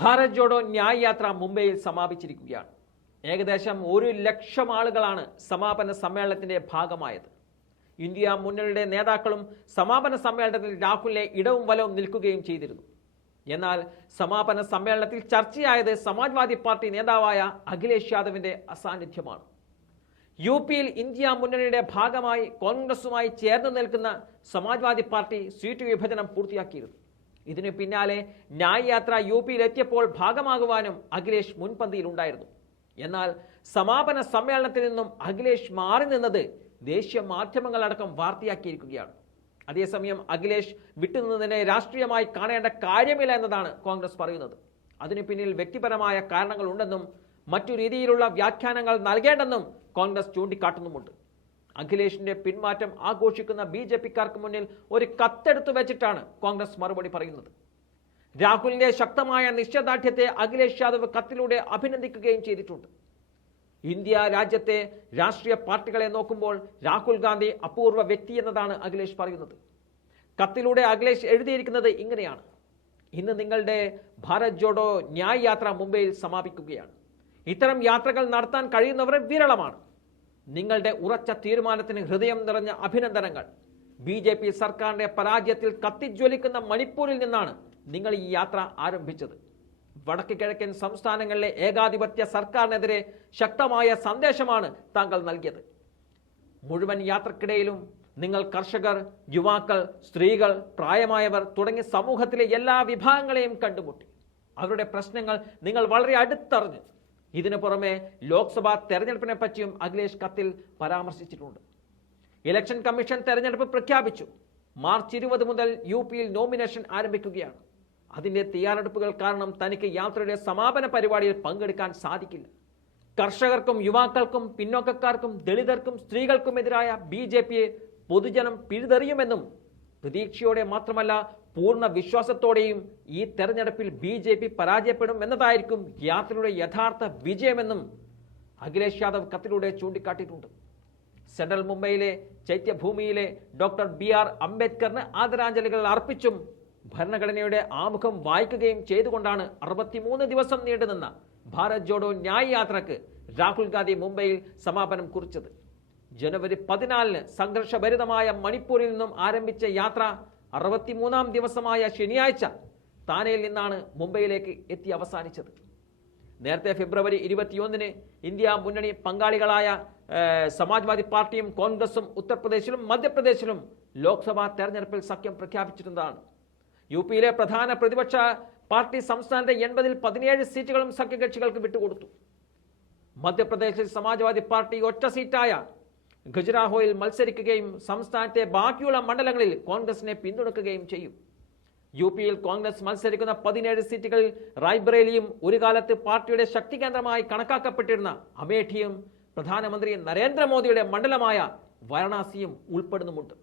ഭാരത് ജോഡോ ന്യായ് യാത്ര മുംബൈയിൽ സമാപിച്ചിരിക്കുകയാണ്. ഏകദേശം ഒരു ലക്ഷം ആളുകളാണ് സമാപന സമ്മേളനത്തിന്റെ ഭാഗമായത്. ഇന്ത്യ മുന്നണിയുടെ നേതാക്കളും സമാപന സമ്മേളനത്തിൽ രാഹുലിനെ ഇടവും വലവും നിൽക്കുകയും ചെയ്തിരുന്നു. എന്നാൽ സമാപന സമ്മേളനത്തിൽ ചർച്ചയായത് സമാജ്വാദി പാർട്ടി നേതാവായ അഖിലേഷ് യാദവിന്റെ അസാന്നിധ്യമാണ്. യു പിയിൽ ഇന്ത്യ മുന്നണിയുടെ ഭാഗമായി കോൺഗ്രസുമായി ചേർന്ന് നിൽക്കുന്ന സമാജ്വാദി പാർട്ടി സീറ്റ് വിഭജനം പൂർത്തിയാക്കിയിരുന്നു. ഇതിനു പിന്നാലെ ന്യായ് യാത്ര യു പിയിലെത്തിയപ്പോൾ ഭാഗമാകുവാനും അഖിലേഷ് മുൻപന്തിയിലുണ്ടായിരുന്നു. എന്നാൽ സമാപന സമ്മേളനത്തിൽ നിന്നും അഖിലേഷ് മാറി നിന്നത് ദേശീയ മാധ്യമങ്ങളടക്കം വാർത്തയാക്കിയിരിക്കുകയാണ്. അതേസമയം അഖിലേഷ് വിട്ടുനിന്നതിനെ രാഷ്ട്രീയമായി കാണേണ്ട കാര്യമില്ല എന്നതാണ് കോൺഗ്രസ് പറയുന്നത്. അതിനു പിന്നിൽ വ്യക്തിപരമായ കാരണങ്ങളുണ്ടെന്നും മറ്റു രീതിയിലുള്ള വ്യാഖ്യാനങ്ങൾ നൽകേണ്ടെന്നും കോൺഗ്രസ് ചൂണ്ടിക്കാട്ടുന്നുമുണ്ട്. അഖിലേഷിന്റെ പിന്മാറ്റം ആഘോഷിക്കുന്ന ബി ജെ പിക്കാർക്ക് മുന്നിൽ ഒരു കത്തെടുത്തു വെച്ചിട്ടാണ് കോൺഗ്രസ് മറുപടി പറയുന്നത്. രാഹുലിന്റെ ശക്തമായ നിശ്ചയദാർഢ്യത്തെ അഖിലേഷ് യാദവ് കത്തിലൂടെ അഭിനന്ദിക്കുകയും ചെയ്തിട്ടുണ്ട്. ഇന്ത്യ രാജ്യത്തെ രാഷ്ട്രീയ പാർട്ടികളെ നോക്കുമ്പോൾ രാഹുൽ ഗാന്ധി അപൂർവ വ്യക്തി എന്നതാണ് അഖിലേഷ് പറയുന്നത്. കത്തിലൂടെ അഖിലേഷ് എഴുതിയിരിക്കുന്നത് ഇങ്ങനെയാണ്. ഇന്ന് നിങ്ങളുടെ ഭാരത് ജോഡോ ന്യായ് യാത്ര മുംബൈയിൽ സമാപിക്കുകയാണ്. ഇത്തരം യാത്രകൾ നടത്താൻ കഴിയുന്നവർ വിരളമാണ്. നിങ്ങളുടെ ഉറച്ച തീരുമാനത്തിന് ഹൃദയം നിറഞ്ഞ അഭിനന്ദനങ്ങൾ. ബി ജെ പി സർക്കാരിന്റെ പരാജയത്തിൽ കത്തിജ്വലിക്കുന്ന മണിപ്പൂരിൽ നിന്നാണ് നിങ്ങൾ ഈ യാത്ര ആരംഭിച്ചത്. വടക്ക് കിഴക്കൻ സംസ്ഥാനങ്ങളിലെ ഏകാധിപത്യ സർക്കാരിനെതിരെ ശക്തമായ സന്ദേശമാണ് താങ്കൾ നൽകിയത്. മുഴുവൻ യാത്രക്കിടയിലും നിങ്ങൾ കർഷകർ യുവാക്കൾ സ്ത്രീകൾ പ്രായമായവർ തുടങ്ങി സമൂഹത്തിലെ എല്ലാ വിഭാഗങ്ങളെയും കണ്ടുമുട്ടി. അവരുടെ പ്രശ്നങ്ങൾ നിങ്ങൾ വളരെ അടുത്തറിഞ്ഞു. ഇതിനു പുറമെ ലോക്സഭാ തെരഞ്ഞെടുപ്പിനെ പറ്റിയും അഖിലേഷ് കത്തിൽ പരാമർശിച്ചിട്ടുണ്ട്. ഇലക്ഷൻ കമ്മീഷൻ തെരഞ്ഞെടുപ്പ് പ്രഖ്യാപിച്ചു. മാർച്ച് ഇരുപത് മുതൽ യു പിയിൽ നോമിനേഷൻ ആരംഭിക്കുകയാണ്. അതിന്റെ തയ്യാറെടുപ്പുകൾ കാരണം തനിക്ക് യാത്രയുടെ സമാപന പരിപാടിയിൽ പങ്കെടുക്കാൻ സാധിക്കില്ല. കർഷകർക്കും യുവാക്കൾക്കും പിന്നോക്കക്കാർക്കും ദളിതർക്കും സ്ത്രീകൾക്കുമെതിരായ ബി ജെ പിയെ പൊതുജനം പിഴുതെറിയുമെന്നും പ്രതീക്ഷയോടെ മാത്രമല്ല പൂർണ വിശ്വാസത്തോടെയും ഈ തെരഞ്ഞെടുപ്പിൽ ബി ജെ പി പരാജയപ്പെടും എന്നതായിരിക്കും യാത്രയുടെ യഥാർത്ഥ വിജയമെന്നും അഖിലേഷ് യാദവ് കത്തിലൂടെ ചൂണ്ടിക്കാട്ടിയിട്ടുണ്ട്. സെൻട്രൽ മുംബൈയിലെ ചൈത്യഭൂമിയിലെ ഡോക്ടർ ബി ആർ അംബേദ്കറിന് ആദരാഞ്ജലികൾ അർപ്പിച്ചും ഭരണഘടനയുടെ ആമുഖം വായിക്കുകയും ചെയ്തുകൊണ്ടാണ് അറുപത്തിമൂന്ന് ദിവസം നീണ്ടുനിന്ന ഭാരത് ജോഡോ ന്യായ് യാത്രയ്ക്ക് രാഹുൽ ഗാന്ധി മുംബൈയിൽ സമാപനം കുറിച്ചത്. ജനുവരി പതിനാലിന് സംഘർഷഭരിതമായ മണിപ്പൂരിൽ നിന്നും ആരംഭിച്ച യാത്ര അറുപത്തിമൂന്നാം ദിവസമായ ശനിയാഴ്ച താനയിൽ നിന്നാണ് മുംബൈയിലേക്ക് എത്തി അവസാനിച്ചത്. നേരത്തെ ഫെബ്രുവരി ഇരുപത്തിയൊന്നിന് ഇന്ത്യ മുന്നണി പങ്കാളികളായ സമാജ്വാദി പാർട്ടിയും കോൺഗ്രസും ഉത്തർപ്രദേശിലും മധ്യപ്രദേശിലും ലോക്സഭാ തെരഞ്ഞെടുപ്പിൽ സഖ്യം പ്രഖ്യാപിച്ചിരുന്നതാണ്. യു പിയിലെ പ്രധാന പ്രതിപക്ഷ പാർട്ടി സംസ്ഥാനത്തെ എൺപതിൽ പതിനേഴ് സീറ്റുകളും സഖ്യകക്ഷികൾക്ക് വിട്ടുകൊടുത്തു. മധ്യപ്രദേശിൽ സമാജ്വാദി പാർട്ടി ഒറ്റ സീറ്റായ ഖജുരാഹോയിൽ മത്സരിക്കുകയും സംസ്ഥാനത്തെ ബാക്കിയുള്ള മണ്ഡലങ്ങളിൽ കോൺഗ്രസിനെ പിന്തുണക്കുകയും ചെയ്യും. യു പിയിൽ കോൺഗ്രസ് മത്സരിക്കുന്ന പതിനേഴ് സീറ്റുകളിൽ റായ്ബറേലിയും ഒരു കാലത്ത് പാർട്ടിയുടെ ശക്തി കേന്ദ്രമായി കണക്കാക്കപ്പെട്ടിരുന്ന അമേഠിയും പ്രധാനമന്ത്രി നരേന്ദ്രമോദിയുടെ മണ്ഡലമായ വാരണാസിയും ഉൾപ്പെടുന്നുമുണ്ട്.